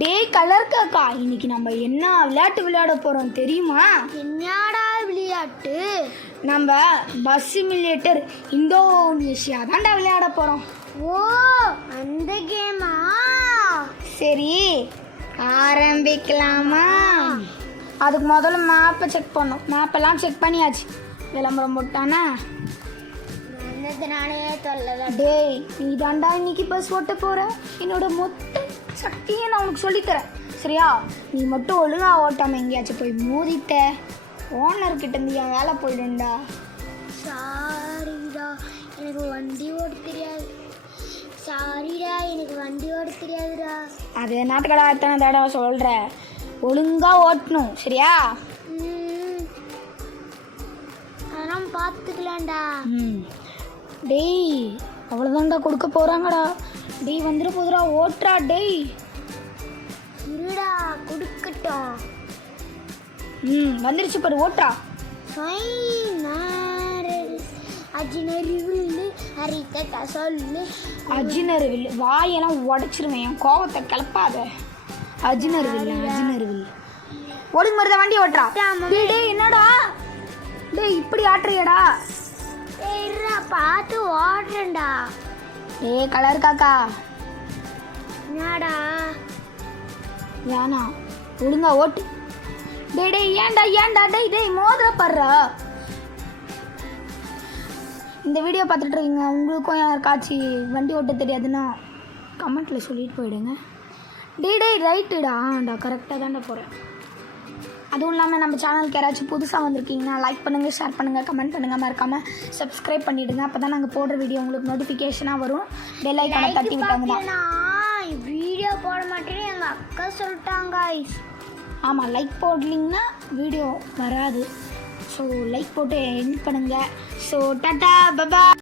டேய் கலர் காக்கா, இன்னைக்கு நம்ம என்ன விளையாட்டு விளையாட போகிறோம் தெரியுமா? என்னடா விளையாட்டு? நம்ம பஸ் சிமுலேட்டர் இந்தோனேஷியா தான்டா விளையாட போகிறோம். ஓ, அந்த கேமா? சரி, ஆரம்பிக்கலாமா? அதுக்கு முதல்ல மேப்பை செக் பண்ணோம். மேப்பெல்லாம் செக் பண்ணியாச்சு. விளம்பரம் போட்டானா? வந்ததுனாலே தொல்லை. டேய், நீ தாண்டா இன்னைக்கு பஸ் ஓட்ட போகிற. என்னோட மொத்த சக்தியை நான் உனக்கு சொல்லித்தரேன், சரியா? நீ மட்டும் ஒழுங்காக ஓட்டாமல் எங்கேயாச்சும் போய் மோதிட்ட ஓனர்கிட்ட இருந்து என் வேலை போயிடும்டா. சாரிடா, எனக்கு வண்டி ஓட தெரியாது. சாரிடா, எனக்கு வண்டி ஓட தெரியாதுடா. அது நாட்டுக்கடா எத்தனை தடவை சொல்கிற, ஒழுங்காக ஓட்டணும், சரியா? அதெல்லாம் பார்த்துக்கலாம்டா. டேய், அவ்வளோதான்டா கொடுக்க போகிறாங்கடா. டேய் வந்துட போதுடா, ஓட்டுறா. டேய் இருடா, கொடுக்கட்டும். வந்துருச்சு பாரு, ஓட்டுறா. அஜினறிவில்லு அரித்த சொல்லு. அஜினறிவில்லு வாயெல்லாம் உடச்சிருவேன், என் கோவத்தை கிளப்பாத. அஜினறிவில்லு ஒழுங்கு மாதிரி தான் வண்டி ஓட்டுறா. டேய் என்னடா, டேய் இப்படி ஆட்டுறியடா? பார்த்து ஓடுறேன்டா. டேய் கலர் காக்கா, என்னடா வேணா, ஒழுங்கா ஓட்டு. டேய் டேய் ஏன்டா டேய் டேய் மோதிர படுறா. இந்த வீடியோ பார்த்துட்டு இருக்கீங்க, உங்களுக்கும் யாருக்காச்சும் வண்டி ஓட்ட தெரியாதுன்னா கமெண்ட்டில் சொல்லிட்டு போயிடுங்க. டேய் ரைட்டுடாண்டா, கரெக்டாக தான்டா போகிறேன். அதுவும் இல்லாமல் நம்ம சேனலுக்கு யாராச்சும் புதுசாக வந்திருக்கீங்கன்னா லைக் பண்ணுங்கள், ஷேர் பண்ணுங்கள், கமெண்ட் பண்ணுங்கள், மறக்காமல் சப்ஸ்கிரைப் பண்ணிவிடுங்க. அப்போ தான் நாங்கள் போடுற வீடியோ உங்களுக்கு நோட்டிஃபிகேஷனாக வரும். பெல் ஐக்கானை தட்டி விட்டாங்கன்னா வீடியோ போட மாட்டேன்னு எங்கள் அக்கா சொல்லிட்டாங்க. ஆமாம், லைக் போடலிங்கன்னா வீடியோ வராது. ஸோ லைக் போட்டு எண்ட் பண்ணுங்கள். ஸோ டாட்டா பபா.